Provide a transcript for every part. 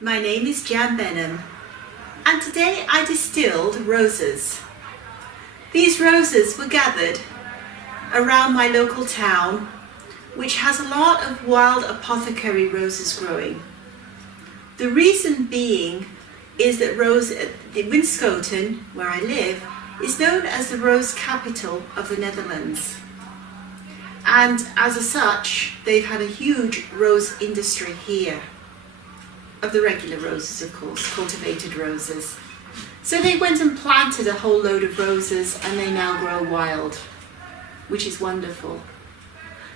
My name is Jan Benham, and today I distilled roses. These roses were gathered around my local town, which has a lot of wild apothecary roses growing. The reason being is that Winschoten, where I live, is known as the rose capital of the Netherlands. And as such, they've had a huge rose industry here. Of the regular roses, of course, cultivated roses. So they went and planted a whole load of roses and they now grow wild, which is wonderful.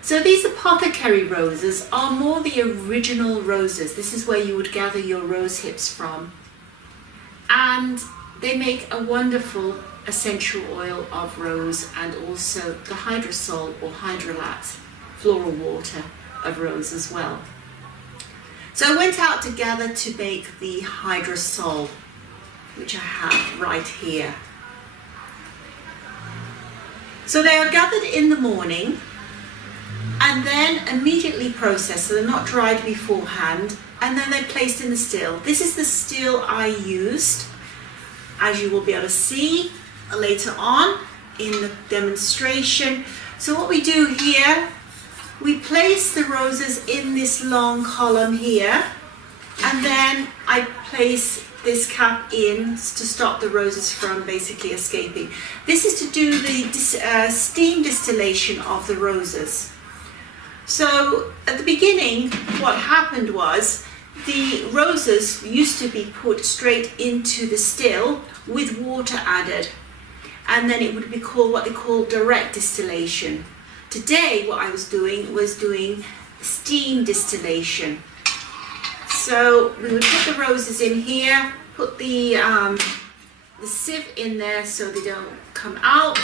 So these apothecary roses are more the original roses. This is where you would gather your rose hips from. And they make a wonderful essential oil of rose and also the hydrosol or hydrolat, floral water of rose as well. So I went out to gather to make the hydrosol, which I have right here. So they are gathered in the morning and then immediately processed, so they're not dried beforehand, and then they're placed in the still. This is the still I used, as you will be able to see later on in the demonstration. So what we do here, we place the roses in this long column here, and then I place this cap in to stop the roses from basically escaping. This is to do the steam distillation of the roses. So at the beginning, what happened was the roses used to be put straight into the still with water added, and then it would be called what they call direct distillation. Today, what I was doing steam distillation. So we would put the roses in here, put the sieve in there so they don't come out,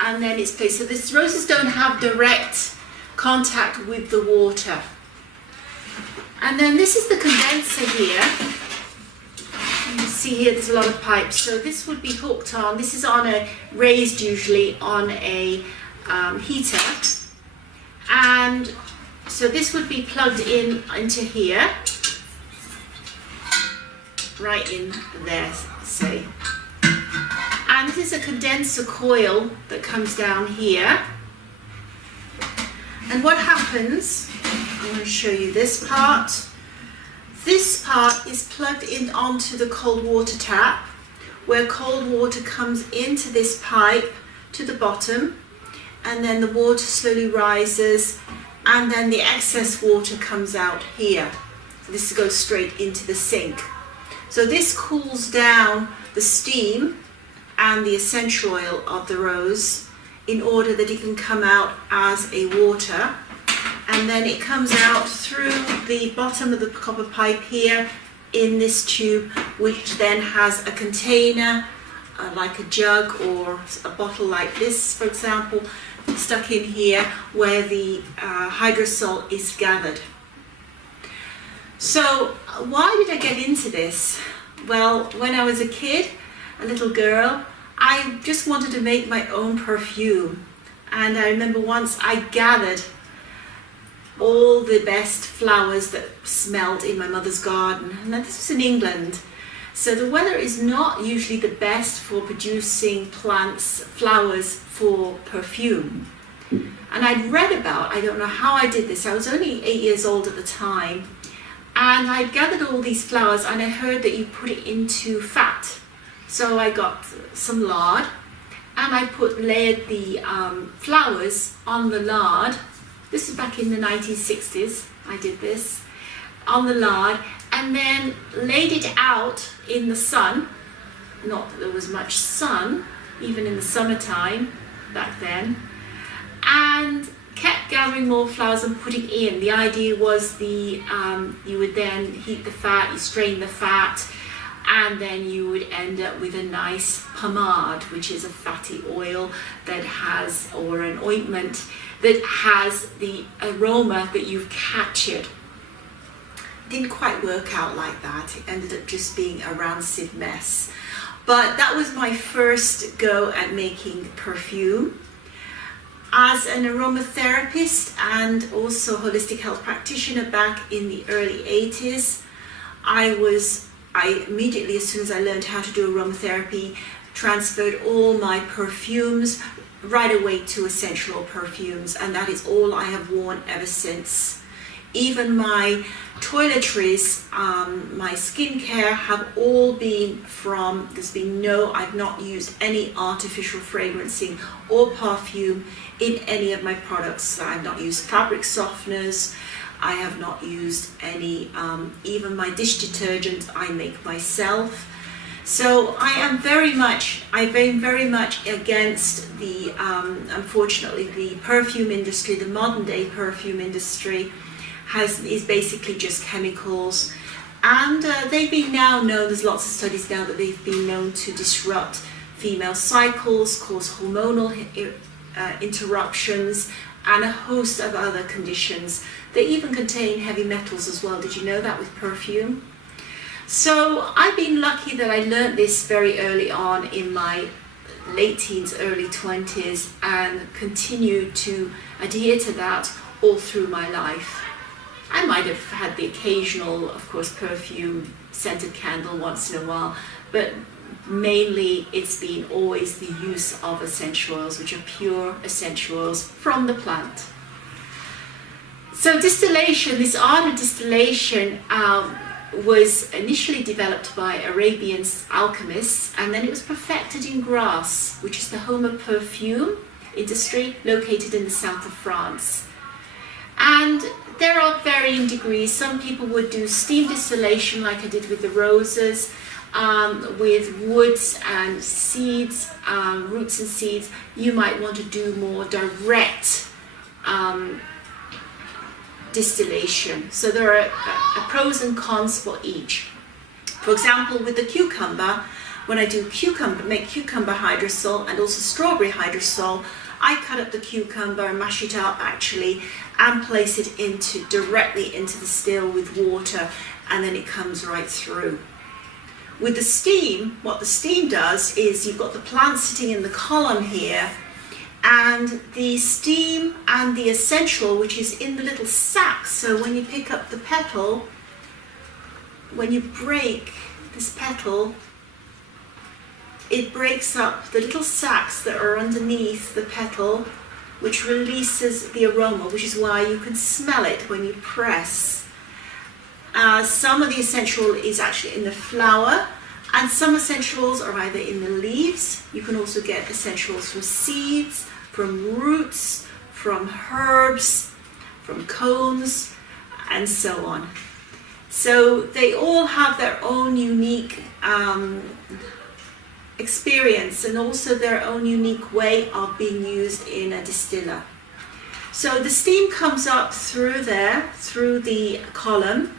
and then it's placed. So these roses don't have direct contact with the water. And then this is the condenser here. You can see here there's a lot of pipes. So this would be hooked on. This is on a raised usually on a heater, and so this would be plugged in into here, right in there, say. And this is a condenser coil that comes down here. And what happens, I'm going to show you this part. This part is plugged in onto the cold water tap, where cold water comes into this pipe to the bottom, and then the water slowly rises, and then the excess water comes out here. So this goes straight into the sink. So this cools down the steam and the essential oil of the rose in order that it can come out as a water, and then it comes out through the bottom of the copper pipe here in this tube, which then has a container like a jug or a bottle like this, for example, stuck in here where the hydrosol is gathered. So why did I get into this? Well, when I was a kid, a little girl, I just wanted to make my own perfume. And I remember once I gathered all the best flowers that smelled in my mother's garden. And this was in England. So the weather is not usually the best for producing plants, flowers for perfume. And I'd read about, I don't know how I did this, I was only 8 years old at the time, and I'd gathered all these flowers and I heard that you put it into fat. So I got some lard and I layered the flowers on the lard. This is back in the 1960s, I did this, on the lard, and then laid it out in the sun. Not that there was much sun, even in the summertime back then, and kept gathering more flowers and putting in. The idea was you would then heat the fat, you strain the fat, and then you would end up with a nice pomade, which is a fatty oil that has, or an ointment that has the aroma that you've captured. Didn't quite work out like that. It ended up just being a rancid mess. But that was my first go at making perfume. As an aromatherapist and also holistic health practitioner back in the early 80s, I immediately, as soon as I learned how to do aromatherapy, transferred all my perfumes right away to essential oil perfumes, and that is all I have worn ever since. Even my toiletries, my skincare have all been from, I've not used any artificial fragrancing or perfume in any of my products. I've not used fabric softeners, I have not used any, even my dish detergent I make myself. So I've been very much against the, unfortunately, the perfume industry, the modern day perfume industry is basically just chemicals. And they've been now known, there's lots of studies now that they've been known to disrupt female cycles, cause hormonal interruptions, and a host of other conditions. They even contain heavy metals as well. Did you know that with perfume? So I've been lucky that I learned this very early on in my late teens, early 20s, and continue to adhere to that all through my life. I might have had the occasional, of course, perfume scented candle once in a while, but mainly it's been always the use of essential oils, which are pure essential oils from the plant. So distillation, this art of distillation was initially developed by Arabian alchemists, and then it was perfected in Grasse, which is the home of perfume industry located in the south of France. And there are varying degrees. Some people would do steam distillation like I did with the roses, with woods and seeds, roots and seeds. You might want to do more direct distillation. So there are pros and cons for each. For example, with the cucumber, when I do make cucumber hydrosol and also strawberry hydrosol, I cut up the cucumber and mash it up actually and place it directly into the still with water, and then it comes right through. With the steam, what the steam does is you've got the plant sitting in the column here, and the steam and the essential, which is in the little sacs. So when you pick up the petal, when you break this petal, it breaks up the little sacs that are underneath the petal, which releases the aroma, which is why you can smell it when you press. Some of the essential is actually in the flower, and some essentials are either in the leaves. You can also get essentials from seeds, from roots, from herbs, from cones, and so on. So they all have their own unique experience and also their own unique way of being used in a distiller. So the steam comes up through there, through the column,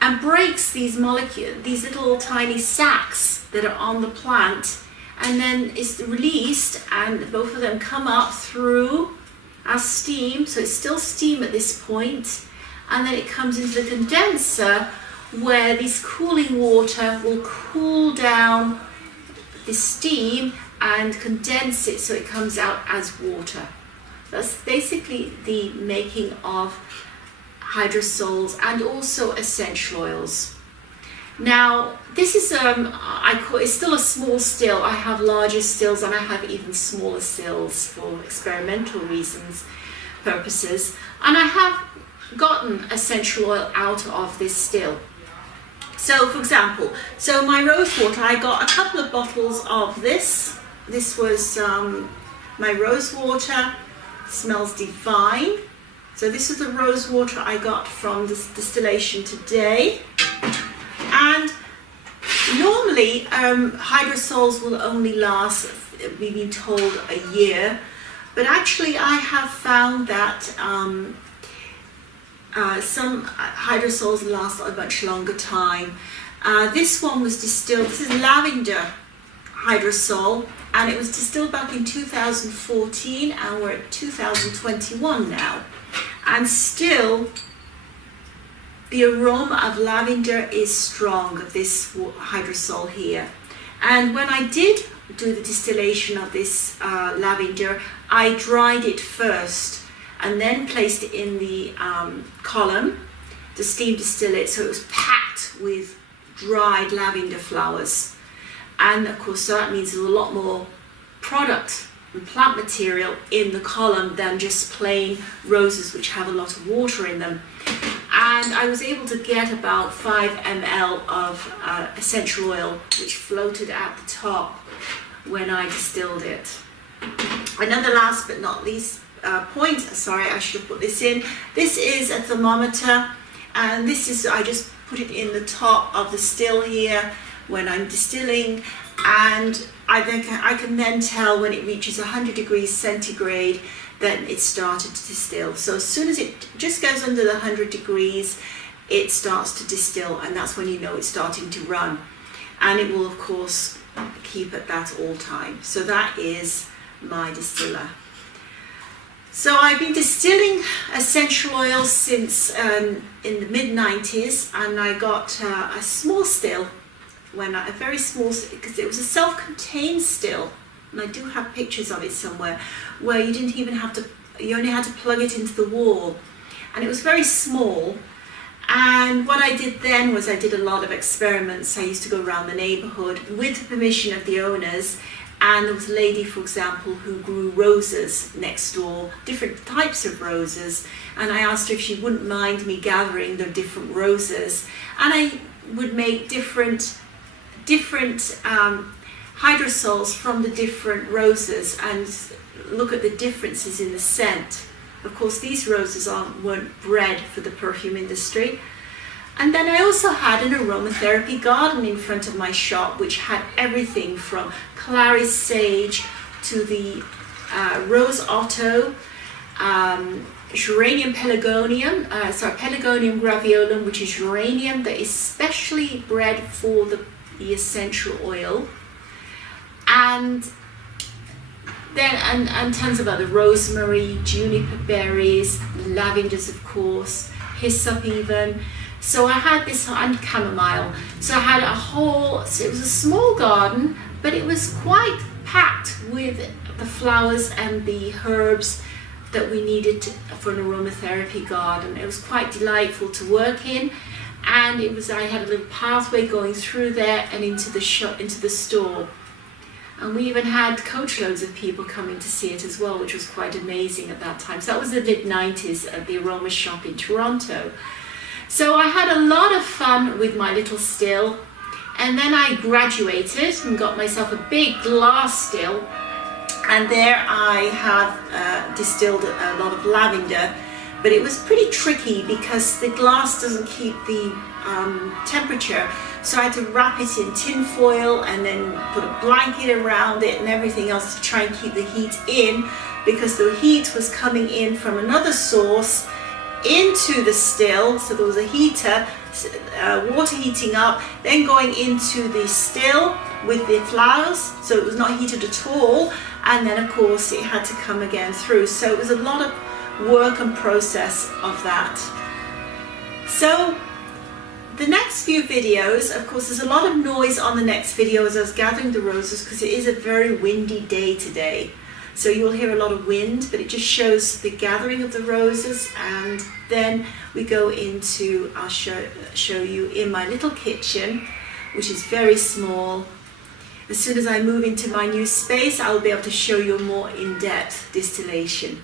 and breaks these molecules, these little tiny sacs that are on the plant, and then it's released, and both of them come up through as steam. So it's still steam at this point, and then it comes into the condenser where this cooling water will cool down the steam and condense it so it comes out as water. That's basically the making of hydrosols and also essential oils. Now this is it's still a small still. I have larger stills and I have even smaller stills for experimental purposes, and I have gotten essential oil out of this still. So for example, my rose water, I got a couple of bottles of this. This was my rose water. Smells divine. So this is the rose water I got from this distillation today. And normally hydrosols will only last, we've been told, a year. But actually I have found that some hydrosols last a much longer time. This one was distilled, this is lavender hydrosol, and it was distilled back in 2014, and we're at 2021 now. And still, the aroma of lavender is strong of this hydrosol here. And when I did do the distillation of this lavender, I dried it first and then placed it in the column to steam distill it, so it was packed packed with dried lavender flowers. And of course, so that means there's a lot more product and plant material in the column than just plain roses, which have a lot of water in them. And I was able to get about 5 ml of essential oil, which floated at the top when I distilled it. Another last but not least point, sorry, I should have put this in. This is a thermometer, and this is, I just put it in the top of the still here when I'm distilling, and I can then tell when it reaches 100 degrees centigrade then it started to distill. So as soon as it just goes under the 100 degrees, it starts to distill, and that's when you know it's starting to run. And it will of course keep at that all time. So that is my distiller. So I've been distilling essential oils since in the mid-90s, and I got a small still, a very small, because it was a self-contained still, and I do have pictures of it somewhere, where you didn't even have to, you only had to plug it into the wall, and it was very small. And what I did then was I did a lot of experiments. I used to go around the neighborhood with the permission of the owners, and there was a lady, for example, who grew roses next door, different types of roses, and I asked her if she wouldn't mind me gathering the different roses, and I would make different hydrosols from the different roses and look at the differences in the scent. Of course, these roses weren't bred for the perfume industry. And then I also had an aromatherapy garden in front of my shop, which had everything from clary sage to the rose otto, geranium pelargonium, pelargonium graveolum, which is geranium that is specially bred for the essential oil, and then and tons of other rosemary, juniper berries, lavenders of course, hyssop even. So I had this, and chamomile. So I had a whole, so it was a small garden, but it was quite packed with the flowers and the herbs that we needed for an aromatherapy garden. It was quite delightful to work in, and it was, I had a little pathway going through there and into the shop, into the store. And we even had coachloads of people coming to see it as well, which was quite amazing at that time. So that was the mid-90s at the Aroma Shoppe in Toronto. So I had a lot of fun with my little still, and then I graduated and got myself a big glass still, and there I have distilled a lot of lavender, but it was pretty tricky because the glass doesn't keep the temperature, so I had to wrap it in tin foil and then put a blanket around it and everything else to try and keep the heat in, because the heat was coming in from another source into the still. So there was a heater, water heating up, then going into the still with the flowers, so it was not heated at all, and then of course it had to come again through. So it was a lot of work and process of that. So the next few videos, of course there's a lot of noise on the next video as I was gathering the roses, because it is a very windy day today. So you'll hear a lot of wind, but it just shows the gathering of the roses. And then we go into, I'll show you in my little kitchen, which is very small. As soon as I move into my new space, I'll be able to show you a more in-depth distillation.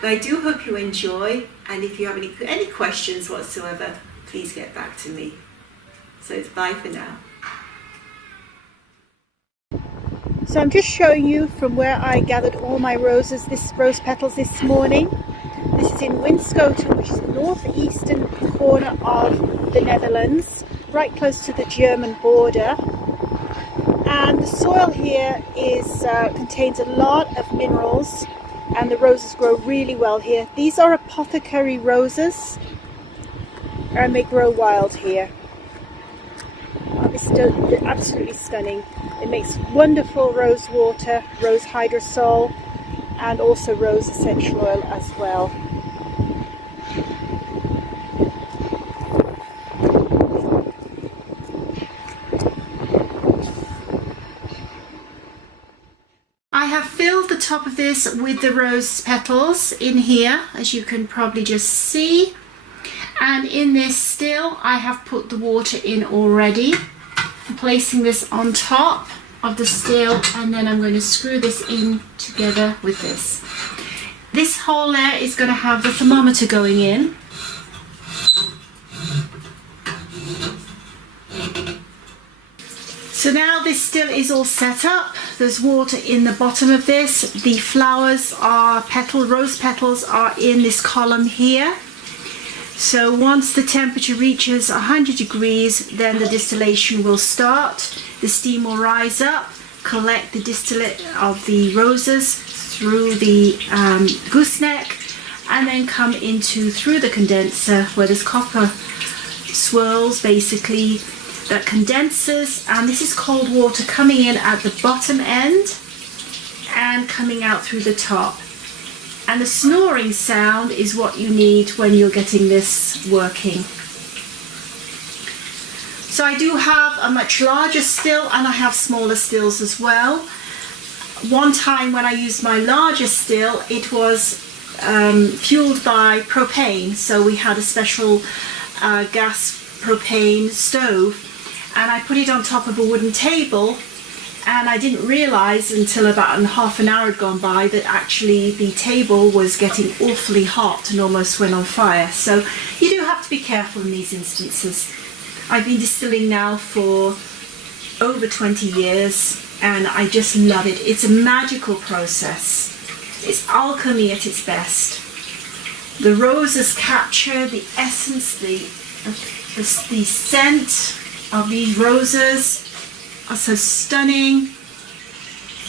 But I do hope you enjoy, and if you have any questions whatsoever, please get back to me. So it's bye for now. So I'm just showing you from where I gathered all my rose petals this morning. This is in Winschoten, which is the northeastern corner of the Netherlands, right close to the German border. And the soil here contains a lot of minerals, and the roses grow really well here. These are apothecary roses, and they grow wild here. It's absolutely stunning. It makes wonderful rose water, rose hydrosol, and also rose essential oil as well. I have filled the top of this with the rose petals in here, as you can probably just see. And in this still, I have put the water in already. I'm placing this on top of the still, and then I'm going to screw this in together with this. This hole there is going to have the thermometer going in. So now this still is all set up. There's water in the bottom of this. The flowers are rose petals are in this column here. So once the temperature reaches 100 degrees, then the distillation will start. The steam will rise up, collect the distillate of the roses through the gooseneck, and then come through the condenser where there's copper swirls basically that condenses, and this is cold water coming in at the bottom end and coming out through the top. And the snoring sound is what you need when you're getting this working. So I do have a much larger still, and I have smaller stills as well. One time when I used my larger still, it was fueled by propane. So we had a special gas propane stove, and I put it on top of a wooden table, and I didn't realize until about half an hour had gone by that actually the table was getting awfully hot and almost went on fire. So you do have to be careful in these instances. I've been distilling now for over 20 years, and I just love it. It's a magical process. It's alchemy at its best. The roses capture the essence, the scent of these roses are so stunning.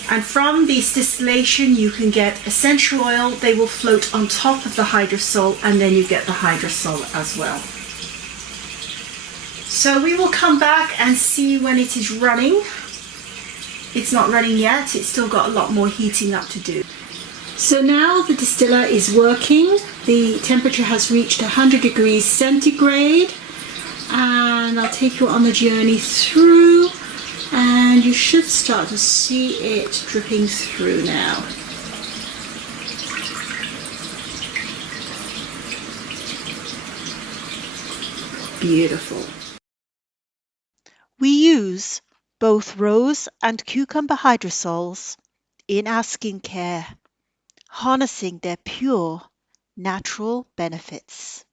And from this distillation you can get essential oil. They will float on top of the hydrosol, and then you get the hydrosol as well. So we will come back and see when it is running. It's not running yet, it's still got a lot more heating up to do. So now the distiller is working. The temperature has reached 100 degrees centigrade, and I'll take you on the journey through, and you should start to see it dripping through now. Beautiful. We use both rose and cucumber hydrosols in our skincare, harnessing their pure, natural benefits.